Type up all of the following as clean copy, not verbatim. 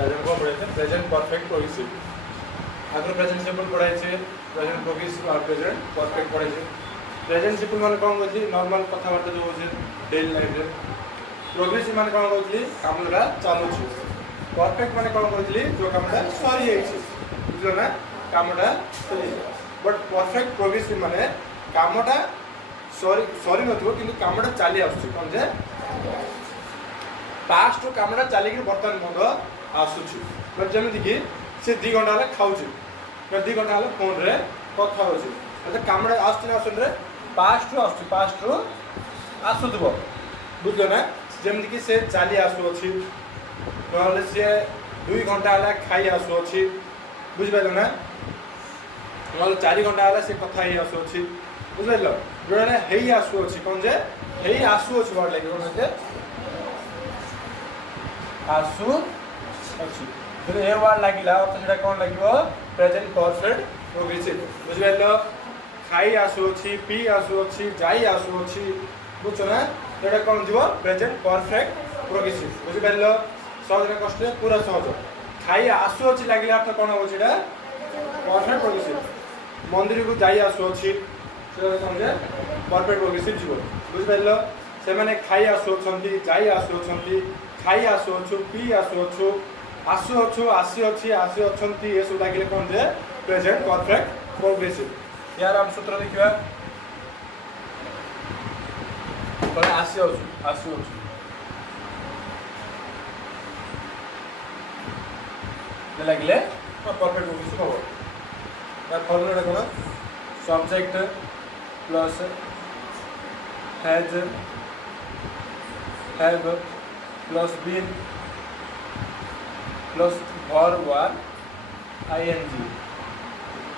present को पढ़े थे प्रेजेंट परफेक्ट प्रोग्रेसिव आगे प्रेजेंट सिंपल पढ़ाई छे प्रेजेंट प्रोग्रेसिव और प्रेजेंट परफेक्ट पढ़ाई छे प्रेजेंट सिंपल माने कोन होची नॉर्मल कथाबार्ता जो होची डेली लाइफ रे प्रोग्रेसिव माने कोन होची कामटा चालू छी परफेक्ट माने कोन होची जो कामटा सरी जाई छी बुझलो ना कामटा सरी बट परफेक्ट प्रोग्रेसिव माने कामटा सरी सरी नथो किंतु कामटा चाली आछी कोन जे पास्ट कामटा चलिक बर्तमान मग आसूची बट जमी कि से 2 घंटा है खाऊँ 2 घंटा है फोन रे कथा हो कामटा आसन पास्ट रु आसुव बुझल ना जमी कि से चली आसुच्छी ना सी 2 घंटा है खाई आसुच्छी बुझिपार ना ना 4 घंटा है से कथा ही आसुच्छी बुझल जो आसुच्छी कौन जे हे आसुच्छी वर्ड लगे आसु अच्छी फिर ए वर्ड लागिला अर्थ सेटा कोन लागिवो प्रेजेंट परफेक्ट प्रोग्रेसिव बुझिपारलो खाई आसु अछि पी आसु अछि जाई आसु अछि बुझो ना सेटा कोन दिवो प्रेजेंट परफेक्ट प्रोग्रेसिव बुझिपारलो सहज कष्ट पूरा सहज खाई आसु अछि लागिला अर्थ कोन हो सेटा परफेक्ट प्रोग्रेसिव मंदिर को जाई आसु अछि सेटा कोन जे परफेक्ट प्रोग्रेसिव जीवो बुझिपारलो से माने खाई आसु अछंती जाई आसु अछंती खाई आसुछु पी आसुछु आसुछु आसी अच्छी आसी अच्छी ये सब लगे कौन जे प्रेजेंट परफेक्ट प्रोग्रेसिव यार हम सूत्र देखिए आसी आसुछु लगे परफेक्ट प्रोग्रेसिव हम यार फर्मुला कौन subject plus has have plus been plus verb one ing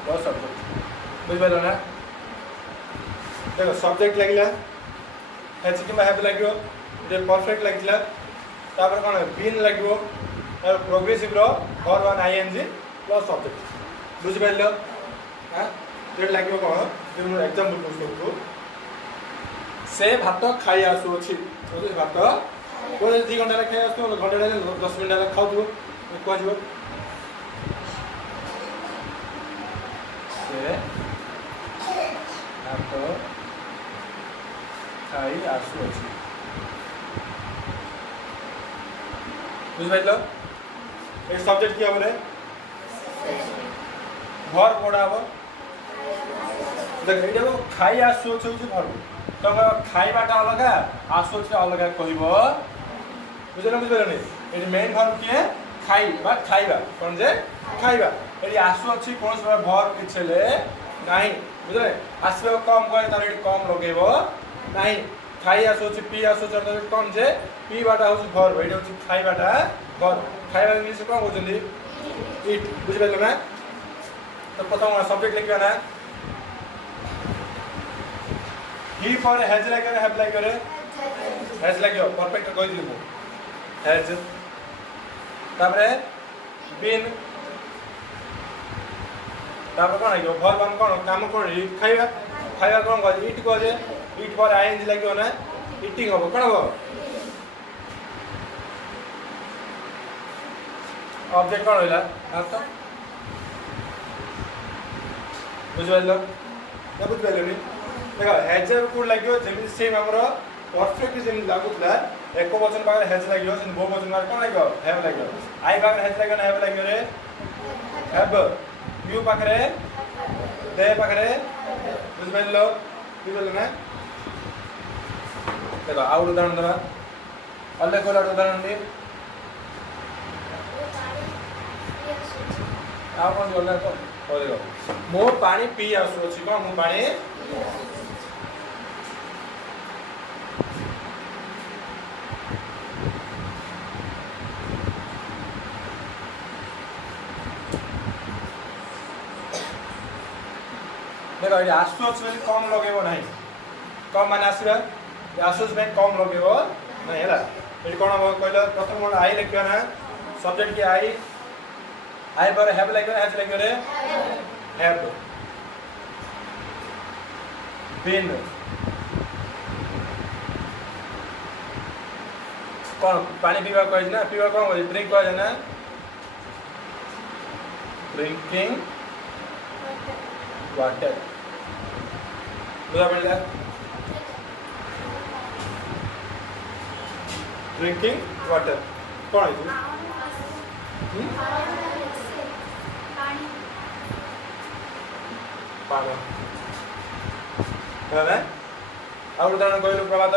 plus subject बुझिपार ना देखो सब्जेक्ट लगिला हैज कि हैव लगियो जे परफेक्ट लगिला तापर कोन बीन लगियो प्रोग्रेसिव रो verb one ing plus subject बुझिपारलो हां जे लगियो कोन जे मु एग्जांपल पूछतो से भात खाई आसु अछि ओजे भात वो 2 घंटा खाई आसो घंटा 10 मिनट खाऊ कह से खाई आसु अच्छी बुझिपार एक सब्जेक्ट किया बोले घर पड़ा हम देख ये खाई आसु अच्छे घर तो खाइबाटा अलग आसु अच्छे अलग कह बुझल बुझिपारे ये मेन भर्ब किए खाई बा खाइबा कौन जे खाइबा ये आसु अच्छी कौन से भर्ब किछे नहीं बुझले आसबे कम कहे तार ये कम लगेबो नहीं खाई आसु अच्छी पी आसु अच्छी कौन जे पी बाटा हो भर्ब ये हो खाइबाटा भर्ब खाइबा इंग्लिश कौन होचंदी इट बुझिपारलो ना तो प्रथम सब्जेक्ट लिखबा ना ही पर हैज लागे हैव लागे हैज लागे परफेक्ट कहि दिबो हैज तापरे बीन तापर कोन आइयो भर्ब हम कोन काम कोन खाइबा खाइबा कोन कह इट कह जे इट पर आईएनजी लागियो ना इटिंग हो कोन हो ऑब्जेक्ट कोन होइला अर्थ बुझिपारलो ना बुझिपारलो नी देखो हैज को लागियो जेमि सेम हमरो परफेक्ट जेमि लागुतला एको वचन पाकर हैज लागियो सेम बहु वचन पाकर कोन लागियो हैव लागियो आई पाकर हैज लागियो ना हैव लागियो रे हैव यू पाकर दे पाकर बुझिपारलो बुझिपारलो ना देखो आउट उदाहरण दबा अल्ले कोला उदाहरण दे आप कौन बोलना तो देखो मो पानी पी आसु अछि कोन मो पानी देखो ये आसु अछि कम लगेबो नहीं कम माने आसीबा आसु अछि कम लगेबो नहीं हैला ये कोन हम कहलो प्रथम कोन आई लिखियो ना सब्जेक्ट के आई पर हैव लागियो हैज लागियो रे हैव बीन कौन पानी पीवा कह ना पीवा कौन ड्रिंक कह ना ड्रिंकिंग वाटर बुझा पड़ला ड्रिंकिंग वाटर कौन है पानी है ଆଉ ଉଦାହରଣ କହିଲୁ ପ୍ରଭାତ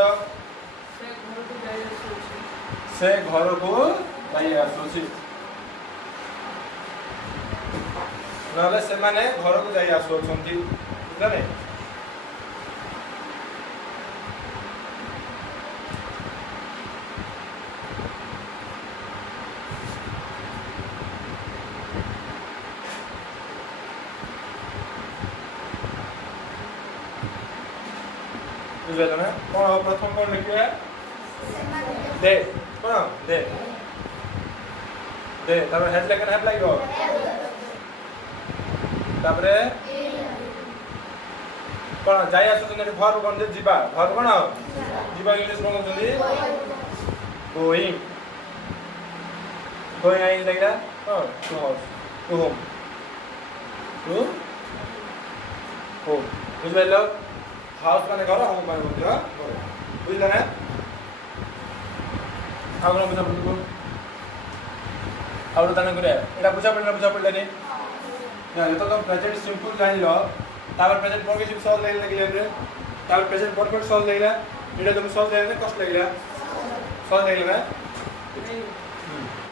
ସେ ଘରକୁ ଯାଇ ଆସୁଛି ନହେଲେ ସେମାନେ ଘରକୁ ଯାଇ ଆସୁଅଛନ୍ତି ବୁଝିଲେ बुझे ना कौन प्रथम कौन लिखिए दे कौन दे दे तापर हेड लेकिन हेड लागियो तापर कौन जाय आसु ने भर कोन दे जीवा भर कोन जीवा इंग्लिश में कहउछंदी गोइंग गोइंग आई लागिला to house to home to home बुझलो हाउस माने घर होम माने मंदिर बुझले ना आउन बुझा पड़ो आउन तने करे एटा बुझा पड़ले नहीं ना ये तो प्रेजेंट सिंपल जानि लो तापर प्रेजेंट प्रोग्रेसिव सॉल्व लागिले रे तापर प्रेजेंट परफेक्ट सॉल्व लागिला एटा तुम सॉल्व लागिले कष्ट लागिला सॉल्व लागिला ना